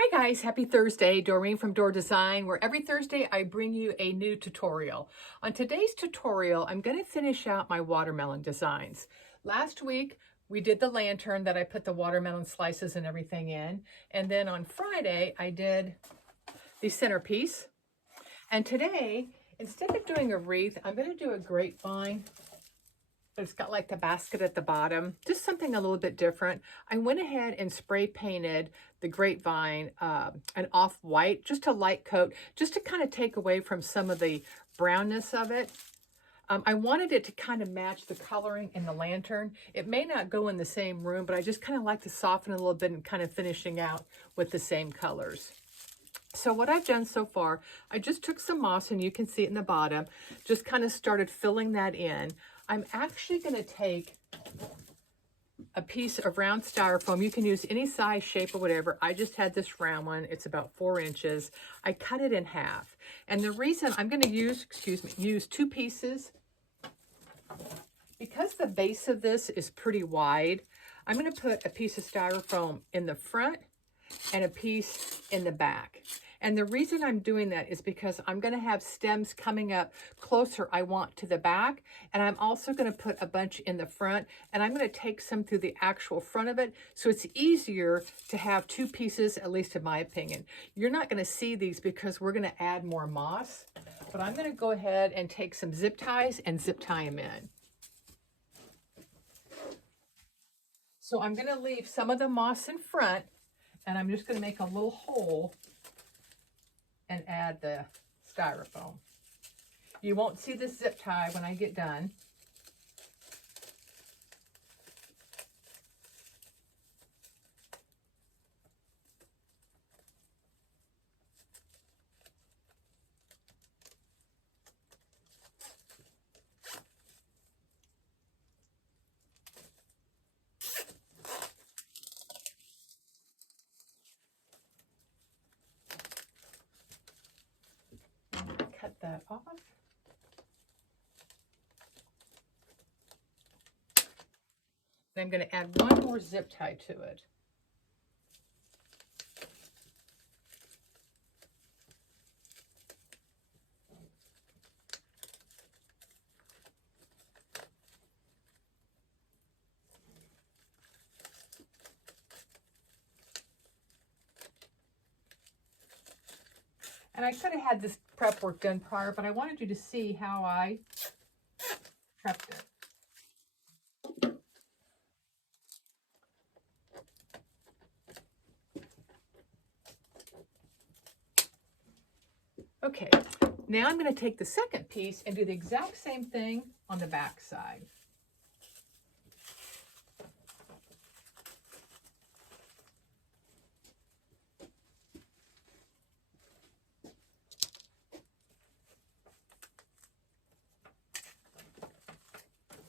Hi guys, happy Thursday. Doreen from Door Design, where every Thursday I bring you a new tutorial. On today's tutorial, I'm going to finish out my watermelon designs. Last week, we did the lantern that I put the watermelon slices and everything in. And then on Friday, I did the centerpiece. And today, instead of doing a wreath, I'm going to do a grapevine. But it's got like the basket at the bottom, just something a little bit different. I went ahead and spray painted the grapevine an off-white, just a light coat, just to kind of take away from some of the brownness of it. I wanted it to kind of match the coloring in the lantern. It may not go in the same room, but I just kind of like to soften it a little bit and kind of finishing out with the same colors. So what I've done so far, I just took some moss, and you can see it in the bottom, just kind of started filling that in. I'm actually going to take a piece of round styrofoam. You can use any size, shape, or whatever. I just had this round one. It's about 4 inches. I cut it in half. And the reason I'm going to use two pieces, because the base of this is pretty wide, I'm going to put a piece of styrofoam in the front and a piece in the back. And the reason I'm doing that is because I'm going to have stems coming up closer, I want, to the back. And I'm also going to put a bunch in the front. And I'm going to take some through the actual front of it. So it's easier to have two pieces, at least in my opinion. You're not going to see these because we're going to add more moss. But I'm going to go ahead and take some zip ties and zip tie them in. So I'm going to leave some of the moss in front. And I'm just going to make a little hole and add the styrofoam. You won't see the zip tie when I get done. Cut that off. Then I'm going to add one more zip tie to it. And I could have had this prep work done prior, but I wanted you to see how I prepped it. Okay, now I'm going to take the second piece and do the exact same thing on the back side.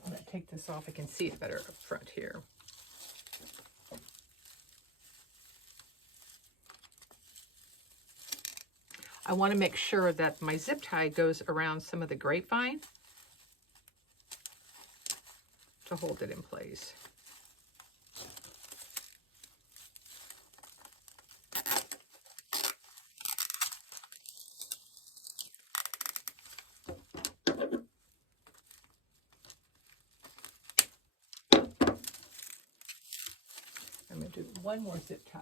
I'm going to take this off. I can see it better up front here. I want to make sure that my zip tie goes around some of the grapevine to hold it in place. I'm going to do one more zip tie.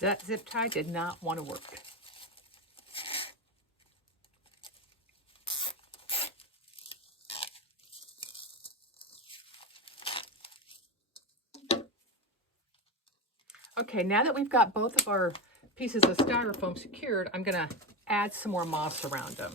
That zip tie did not want to work. Okay, now that we've got both of our pieces of styrofoam secured, I'm going to add some more moss around them.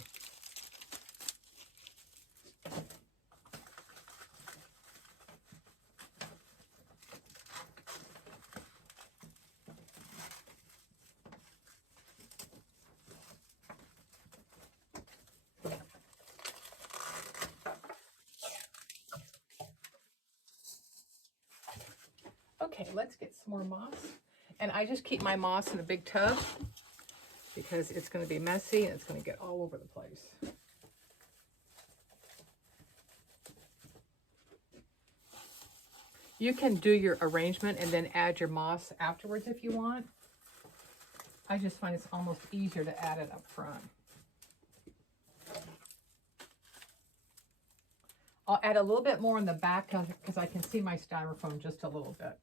Okay, let's get some more moss. And I just keep my moss in a big tub because it's going to be messy and it's going to get all over the place. You can do your arrangement and then add your moss afterwards if you want. I just find it's almost easier to add it up front. I'll add a little bit more in the back because I can see my styrofoam just a little bit.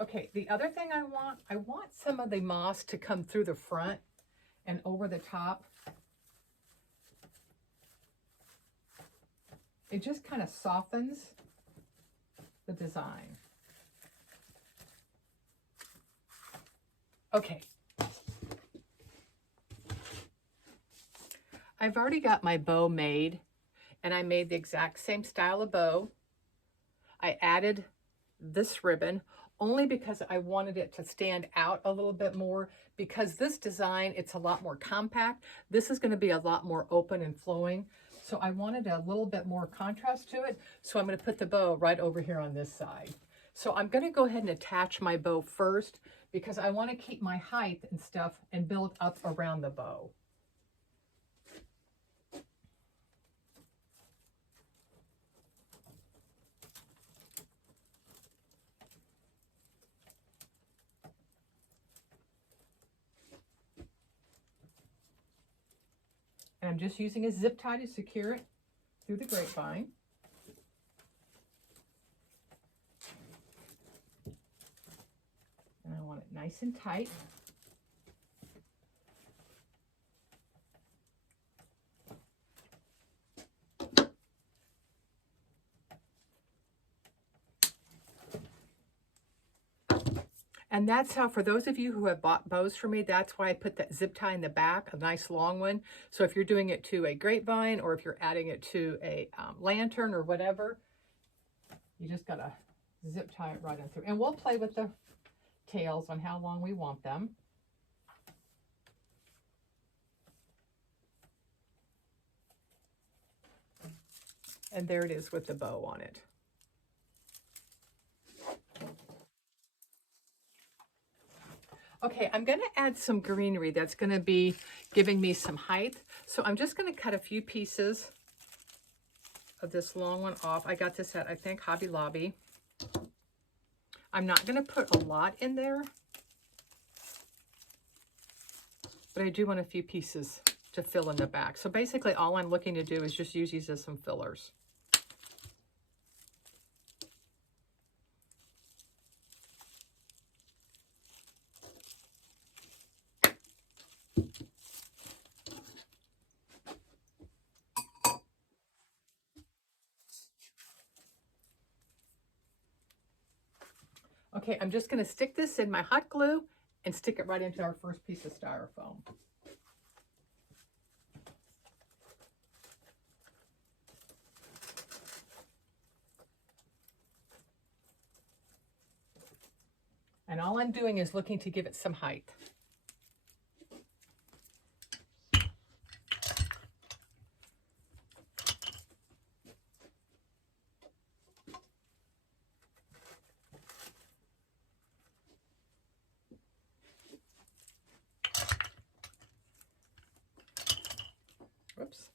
Okay, the other thing I want some of the moss to come through the front and over the top. It just kind of softens the design. Okay. I've already got my bow made, and I made the exact same style of bow. I added this ribbon only because I wanted it to stand out a little bit more, because this design, it's a lot more compact. This is going to be a lot more open and flowing. So I wanted a little bit more contrast to it. So I'm going to put the bow right over here on this side. So I'm going to go ahead and attach my bow first because I want to keep my height and stuff and build up around the bow. And I'm just using a zip tie to secure it through the grapevine. And I want it nice and tight. And that's how, for those of you who have bought bows from me, that's why I put that zip tie in the back, a nice long one. So if you're doing it to a grapevine or if you're adding it to a lantern or whatever, you just gotta zip tie it right in through. And we'll play with the tails on how long we want them. And there it is with the bow on it. Okay, I'm going to add some greenery that's going to be giving me some height. So I'm just going to cut a few pieces of this long one off. I got this at, I think, Hobby Lobby. I'm not going to put a lot in there, but I do want a few pieces to fill in the back. So basically all I'm looking to do is just use these as some fillers. Okay, I'm just going to stick this in my hot glue and stick it right into our first piece of styrofoam. And all I'm doing is looking to give it some height. Whoops.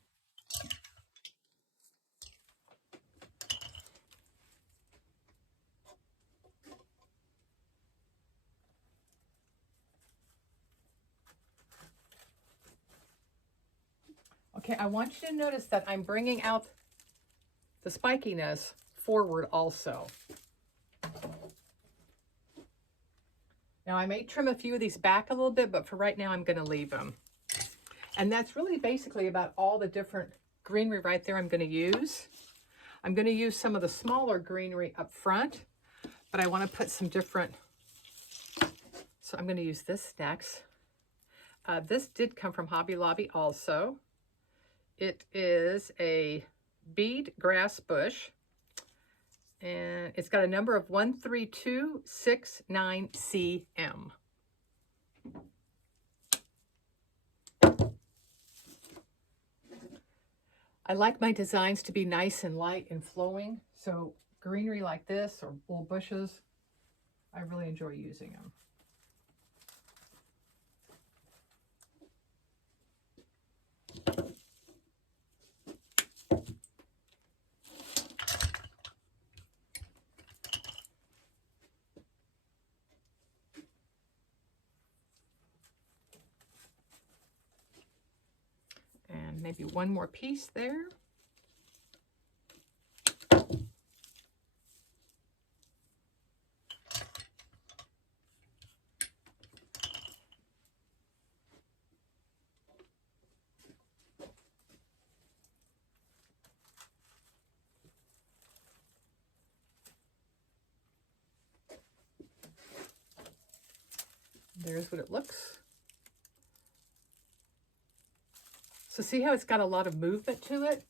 Okay, I want you to notice that I'm bringing out the spikiness forward also. Now I may trim a few of these back a little bit, but for right now I'm going to leave them. And that's really basically about all the different greenery right there I'm going to use. I'm going to use some of the smaller greenery up front, but I want to put some different, so I'm going to use this next. This did come from Hobby Lobby also. It is a bead grass bush, and it's got a number of 13269cm. I like my designs to be nice and light and flowing, so greenery like this or little bushes, I really enjoy using them. And maybe one more piece there. There's what it looks. So see how it's got a lot of movement to it?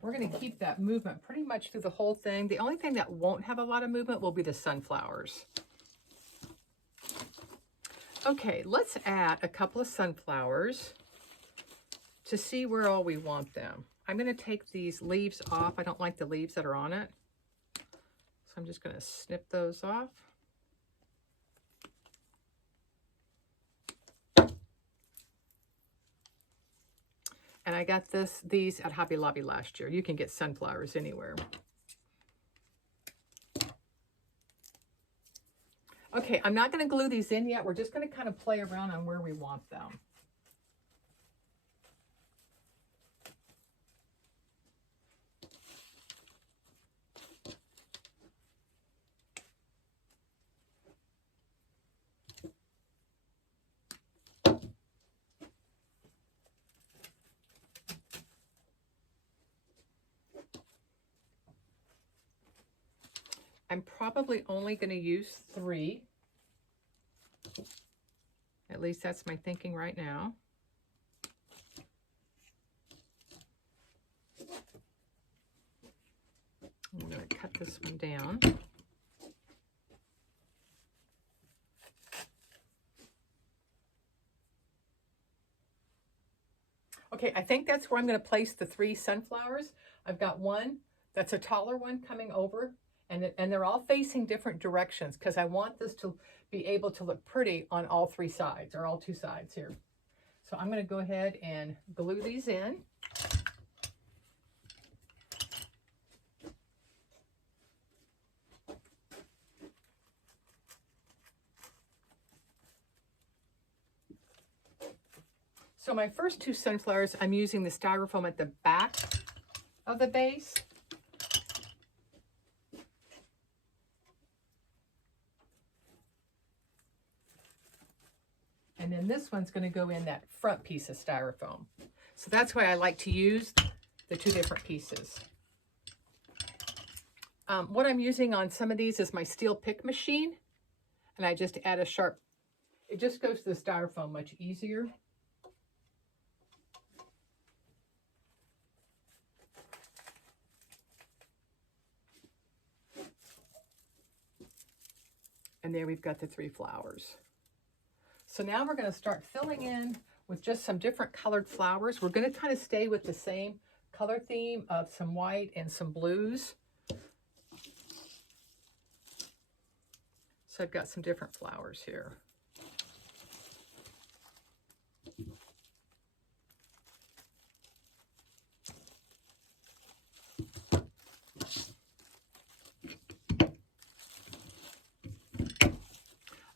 We're going to keep that movement pretty much through the whole thing. The only thing that won't have a lot of movement will be the sunflowers. Okay, let's add a couple of sunflowers to see where all we want them. I'm going to take these leaves off. I don't like the leaves that are on it. So I'm just going to snip those off. And I got these at Hobby Lobby last year. You can get sunflowers anywhere. Okay, I'm not going to glue these in yet. We're just going to kind of play around on where we want them. I'm probably only going to use 3. At least that's my thinking right now. I'm going to cut this one down. Okay, I think that's where I'm going to place the 3 sunflowers. I've got one that's a taller one coming over. And they're all facing different directions because I want this to be able to look pretty on all 3 sides, or all 2 sides here. So I'm going to go ahead and glue these in. So my first 2 sunflowers, I'm using the styrofoam at the back of the base. And then this one's going to go in that front piece of styrofoam. So that's why I like to use the 2 different pieces. What I'm using on some of these is my steel pick machine. And I just add a sharp, it just goes to the styrofoam much easier. And there we've got the 3 flowers. So now we're going to start filling in with just some different colored flowers. We're going to kind of stay with the same color theme of some white and some blues. So I've got some different flowers here.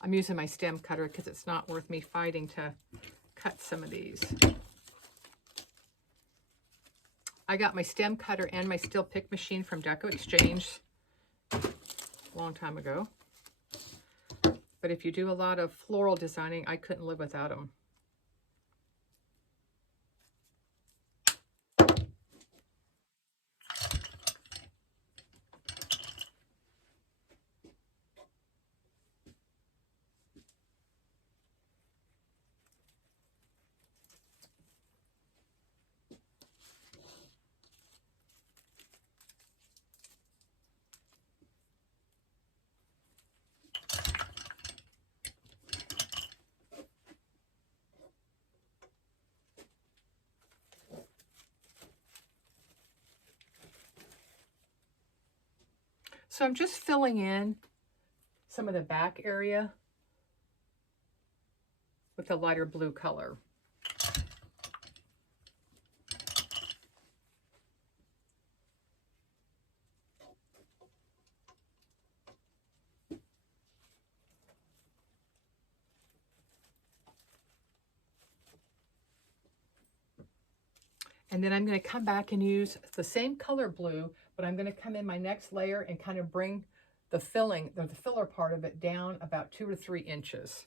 I'm using my stem cutter because it's not worth me fighting to cut some of these. I got my stem cutter and my steel pick machine from Deco Exchange a long time ago. But if you do a lot of floral designing, I couldn't live without them. So I'm just filling in some of the back area with a lighter blue color. And then I'm going to come back and use the same color blue, but I'm going to come in my next layer and kind of bring the filling, or the filler part of it down about 2 to 3 inches.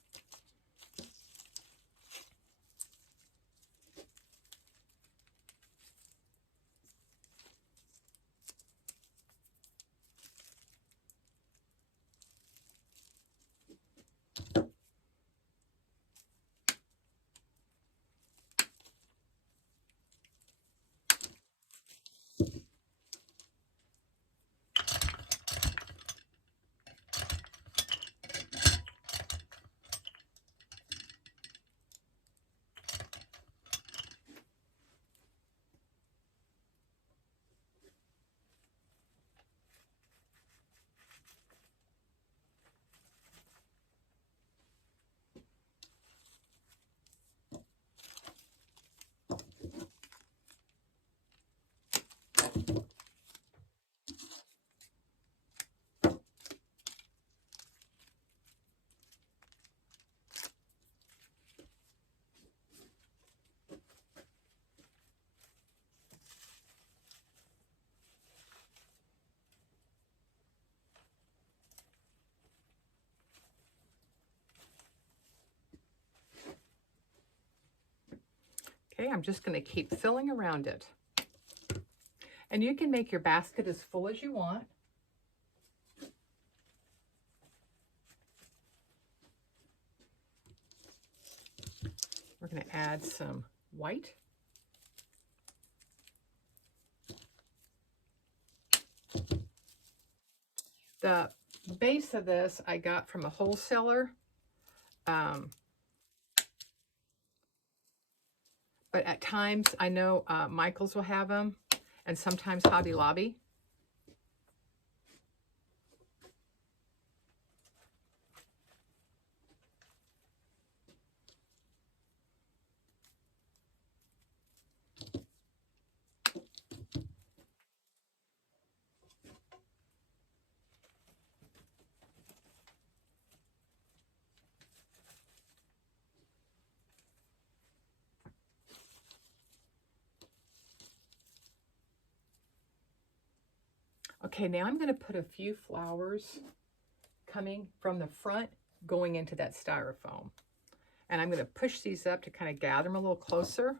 Okay, I'm just going to keep filling around it. And you can make your basket as full as you want. We're going to add some white. The base of this I got from a wholesaler. But at times, I know Michael's will have them, and sometimes Hobby Lobby. Okay, now I'm going to put a few flowers coming from the front going into that styrofoam. And I'm going to push these up to kind of gather them a little closer.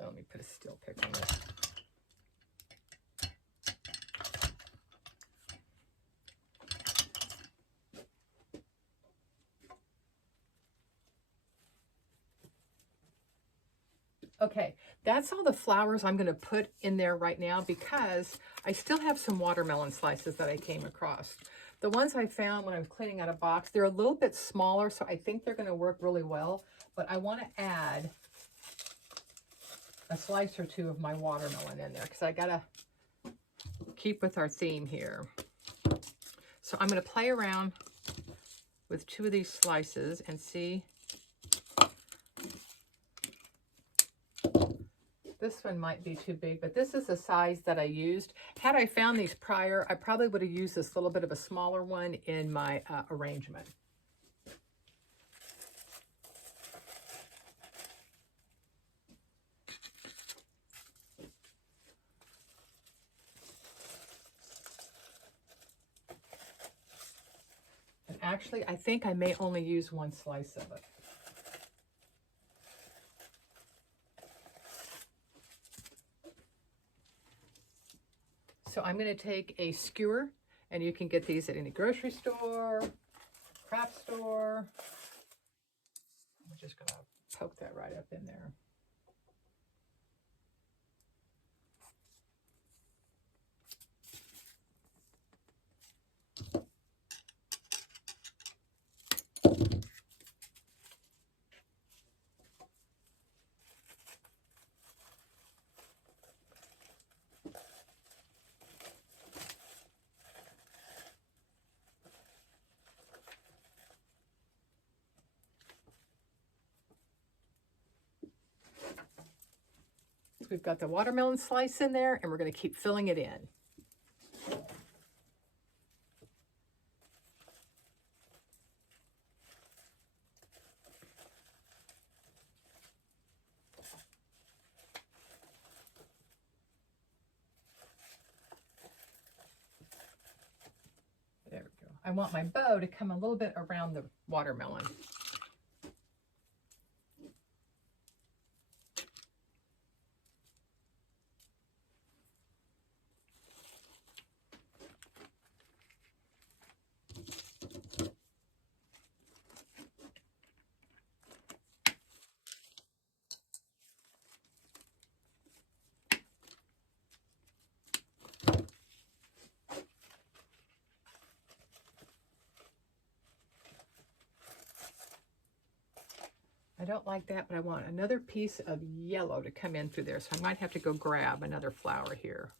Oh, let me put a still pick on this. Okay, that's all the flowers I'm going to put in there right now because I still have some watermelon slices that I came across. The ones I found when I was cleaning out a box, they're a little bit smaller, so I think they're going to work really well. But I want to add a slice or two of my watermelon in there because I got to keep with our theme here. So I'm going to play around with 2 of these slices and see. This one might be too big, but this is the size that I used. Had I found these prior, I probably would have used this little bit of a smaller one in my arrangement. And actually, I think I may only use 1 slice of it. So I'm going to take a skewer, and you can get these at any grocery store, craft store. I'm just going to Poke that right up in there. We've got the watermelon slice in there, and we're going to keep filling it in. There we go. I want my bow to come a little bit around the watermelon. I don't like that, but I want another piece of yellow to come in through there, so I might have to go grab another flower here.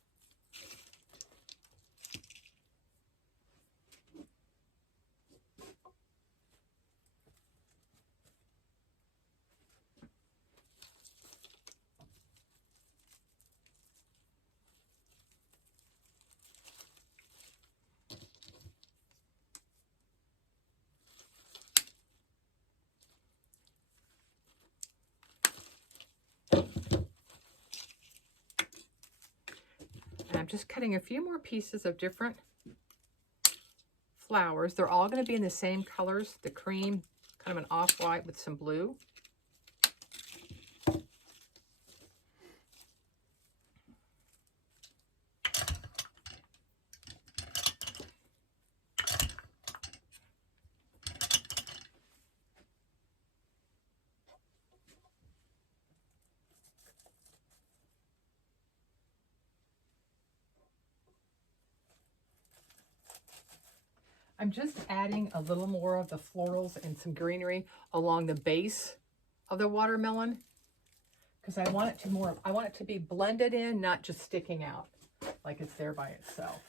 I'm just cutting a few more pieces of different flowers. They're all going to be in the same colors, the cream, kind of an off-white with some blue. I'm just adding a little more of the florals and some greenery along the base of the watermelon because I want it to be blended in, not just sticking out like it's there by itself.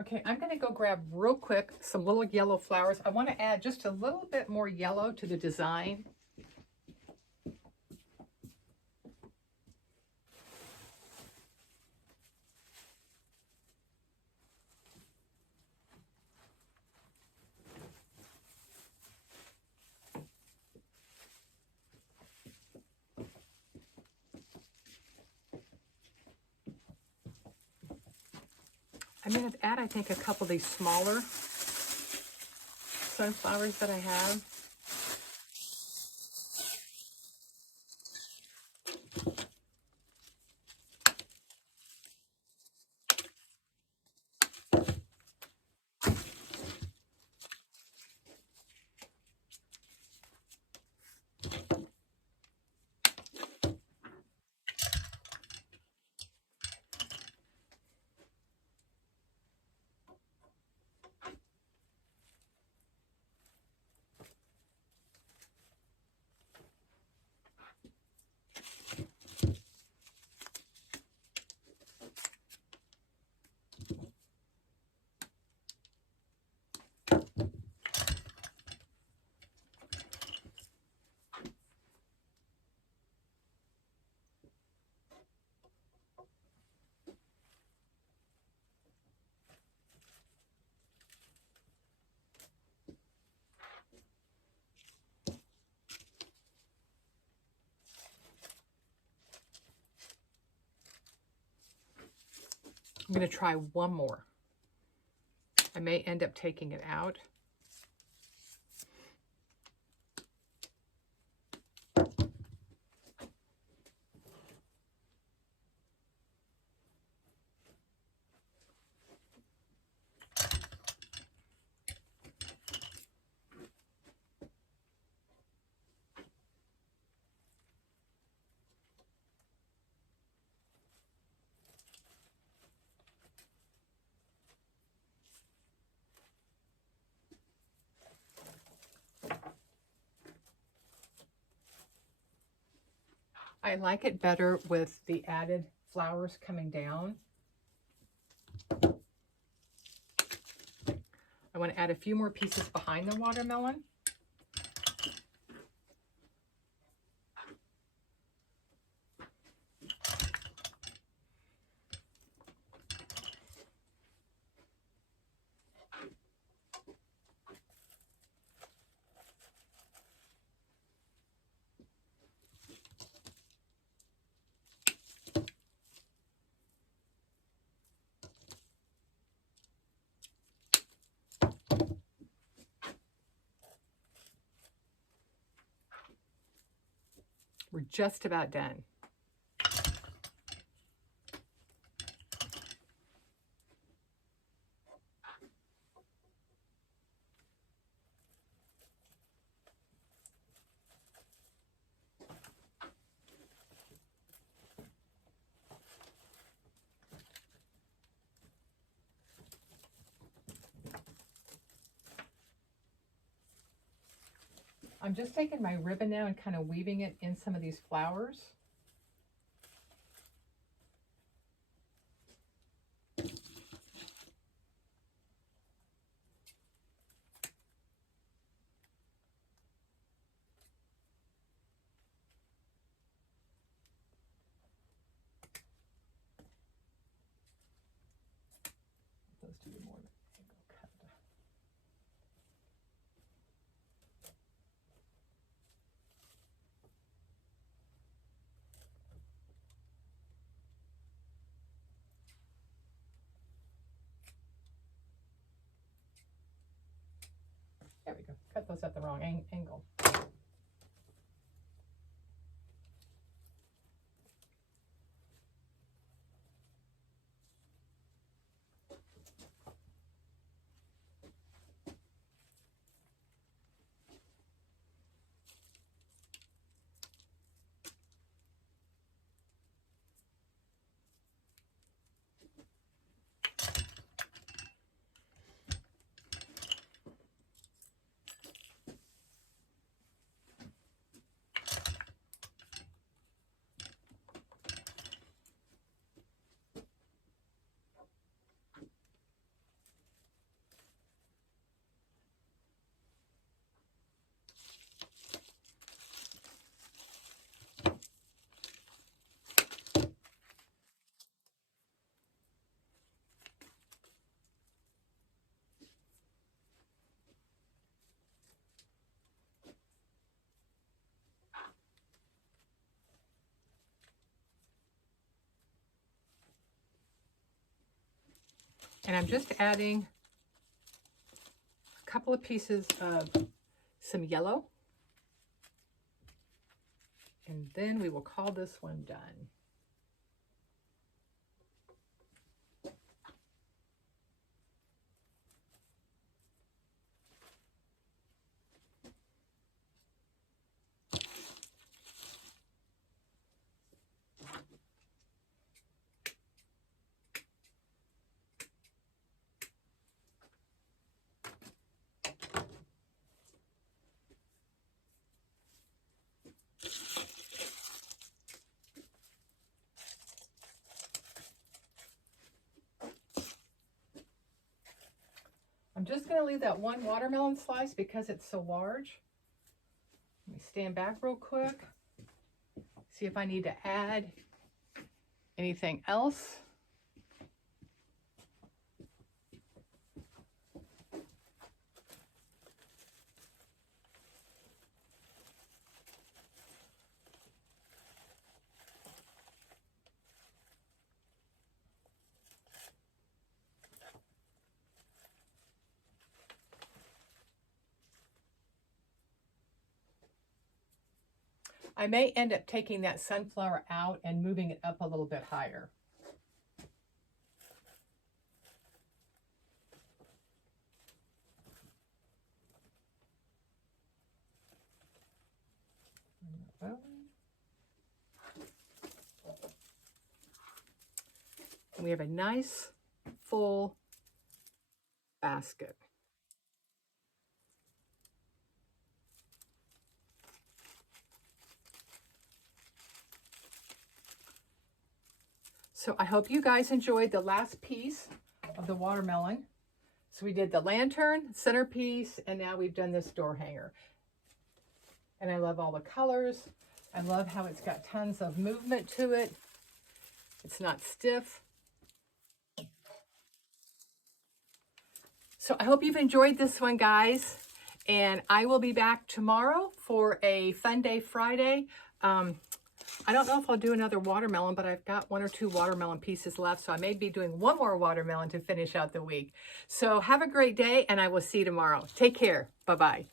Okay, I'm going to go grab real quick some little yellow flowers. I want to add just a little bit more yellow to the design. I'm going to add, I think, a couple of these smaller sunflowers that I have. I'm going to try one more. I may end up taking it out. I like it better with the added flowers coming down. I want to add a few more pieces behind the watermelon. We're just about done. I'm just taking my ribbon now and kind of weaving it in some of these flowers. Those to be more angle cut. There we go. Cut those at the wrong angle. And I'm just adding a couple of pieces of some yellow. And then we will call this one done. I'm just going to leave that one watermelon slice because it's so large. Let me stand back real quick. See if I need to add anything else. I may end up taking that sunflower out and moving it up a little bit higher. We have a nice full basket. So I hope you guys enjoyed the last piece of the watermelon. So we did the lantern, centerpiece, and now we've done this door hanger. And I love all the colors. I love how it's got tons of movement to it. It's not stiff. So I hope you've enjoyed this one, guys. And I will be back tomorrow for a Fun Day Friday. I don't know if I'll do another watermelon, but I've got 1 or 2 watermelon pieces left. So I may be doing 1 more watermelon to finish out the week. So have a great day, and I will see you tomorrow. Take care. Bye-bye.